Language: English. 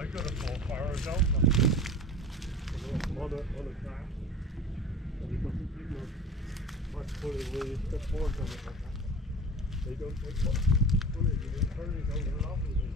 I got a 4 hours out on a craft, and you doesn't think you're much fully when you step forward on it like that. They don't take much fully, you can turn it over the lot.